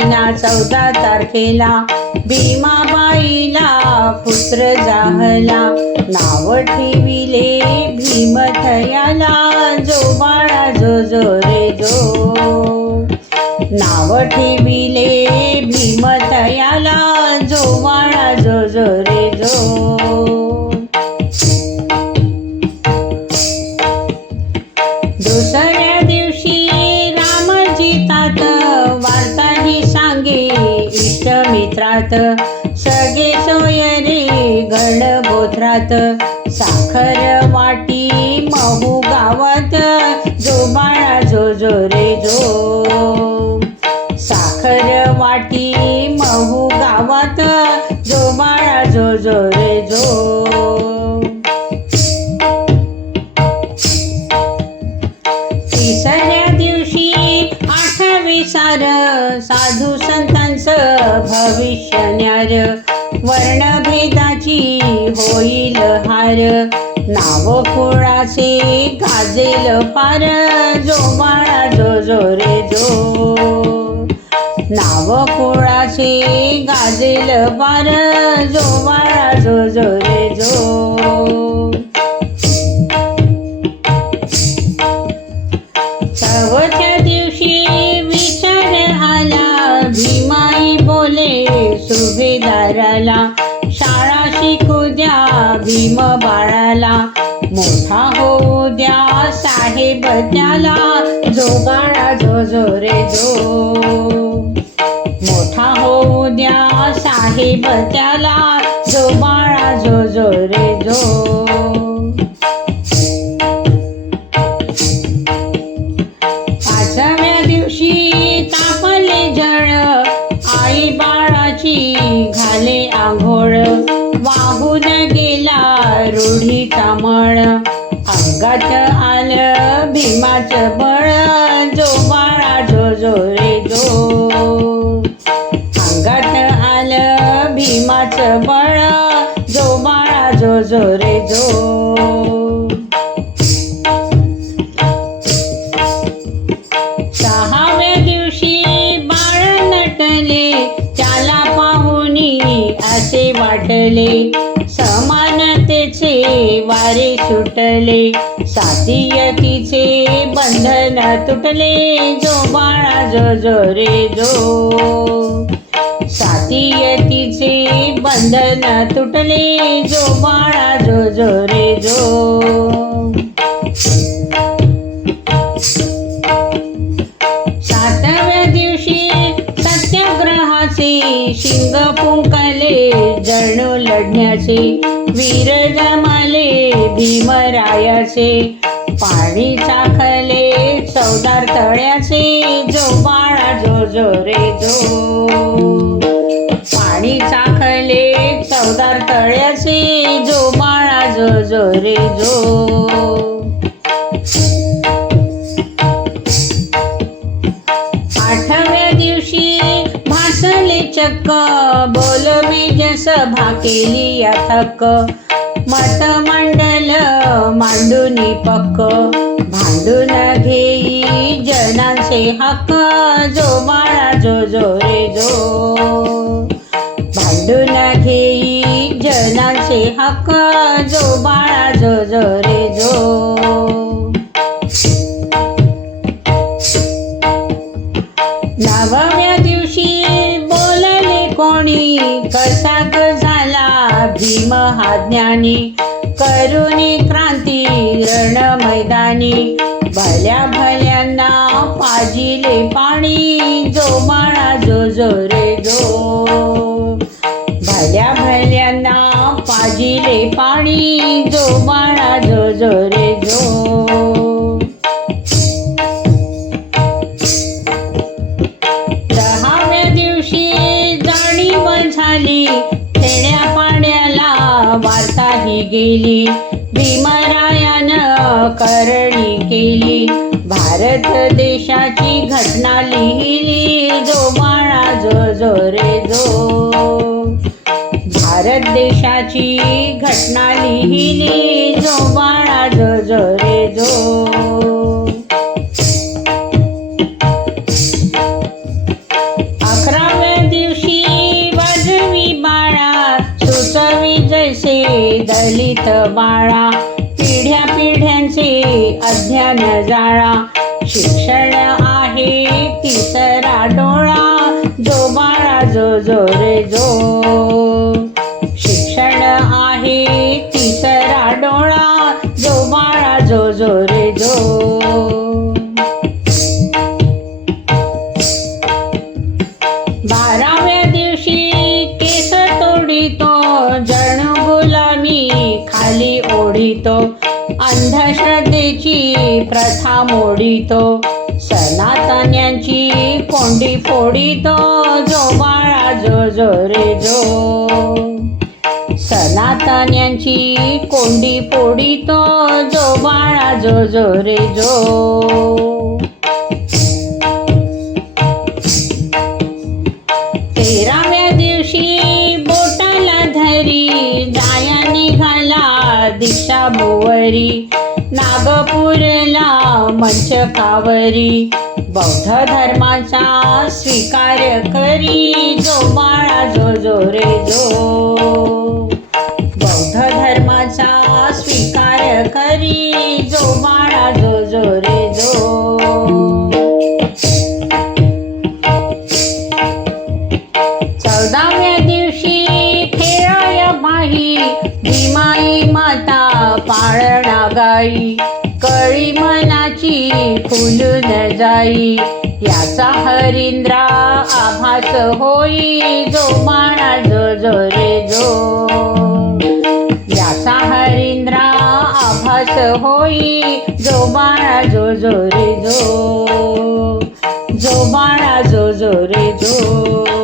महिना 14 तारखेला भीमाबाईला पुत्र जाहला. नाव ठेविले भीमथयाला जो बाळा जो जो रे जो. नाव ठेविले भीमथयाला जो बाळा जो जो रे जो. दुसऱ्या दिवशी रामजी तात वार्ताही सांगे इष्टमित्रात. सगळे सोयरे गणगोत्रात साखर वाटी महू गावात जो बाळा जो जो रे जो. साखर वाटी महू गावात जो बाळा जो जो रे जो. तिसऱ्या दिवशी 8वे सार साधू संतांचं भविष्य न्यार. वर्णभेदाची होईल हार नाव कुळाचे गाजेल फार जो बाळा जो जो रे जो. नाव कुळाचे गाजेल फार जो बाळा जो जो रे जो. चौथ्या दिवशी विचार आला भीमाई बोले सुभेदाराला. शाळा शिकू द्या भीम बाळाला. मोठा होऊ द्या साहेब त्याला जो बाळा जो जो रे जो. मोठा होऊ द्या साहेब त्याला जो बाळा जो जो रे जो. पाचव्या दिवशी तापले जळ आई बाळाची घाले आंघोळ. वाहून गेला रूढीचा मळ अंगात आलं भीमाचं बळ जो बाळा जो जो रे जो. अंगात आलं भीमाचं बळ जो बाळा जो जो रे जो. सहाव्या दिवशी बाळ नटले त्याला पाहुनी असे वाटले. समानतेचे वारे सुटले सातीयतीचे बंधन तुटले जो बाळा जो जो रे जो. सातीयतीचे बंधन तुटले जो बाळा जो जो रे जो. सातव्या दिवशी सत्याग्रहाचे शिंग फुंकले जळू लढण्याचे. वीर जमले भीमरायाचे पाणी चाखले चवदार तळ्याचे जो बाळा जो जो रे जो. पाणी चाखले चवदार तळ्याचे जो बाळा जो जो रे जो. आठव्या दिवशी भासले चक्क बोलवी सभा केली अथक. मत मंडल मांडूनी पक्क भांडून घेई जनांचे हक्क जो बाळा जो जो रे जो. भांडून घेई जनांचे हक्क जो बाळा जो जो रे जो. नवव्या दिवशी बोलले कोणी कसा झाला भीम हा ज्ञानी. करुणी क्रांती रण मैदानी भल्या भल्यांना पाजिले पाणी जो बाळा जो जो रे जो. भल्या भल्यांना पाजिले पाणी जो बाळा जो जो रे जो. दहाव्या दिवशी जाणीव झाली खेड्या पाड्याला वार्ताही गेली. भीमरायानं करणी केली भारत देशाची घटना लिहिली जो बाळा जो जो रे जो. भारत देशाची घटना लिहिली जो बाळा जो जो रे जो. 11 अज्ञान जाळा, शिक्षण आहे तिसरा डोळा, जो बाळा जो जो रे जो. शिक्षण आहे तिसरा डोळा, जो बाळा जो जो रे जो. 12व्या दिवशी केस तोडितो, जण गुलामी खाली ओढितो, अंधश्रद्धेची प्रथा मोडितो, सनातन्यांची कोंडी फोडितो, जो बाळा जो जो रे जो. सनातन्यांची कोंडी फोडितो, जो बाळा जो जो रे जो. 13व्या दिवशी बोटाला धरी, जाया निघाला दीक्षा भुवरी, नागपूरला मंचकावरी, बौद्ध धर्माचा स्वीकार करी, जो बाळा जो जो रे जो. बौद्ध धर्माचा स्वीकार करी, जो बाळा जो जो रे जो. 14व्या दिवशी खेळाया बाई, भीमाई माता पाळणा गाई, कळी मनाची फुलून जाई, याचा हरिंद्रा आभास होई, जो बाळा जो जो रे जो. याचा हरिंद्रा आभास होई, जो बाळा जो जो रे जो. जो बाळा जो जो रे जो.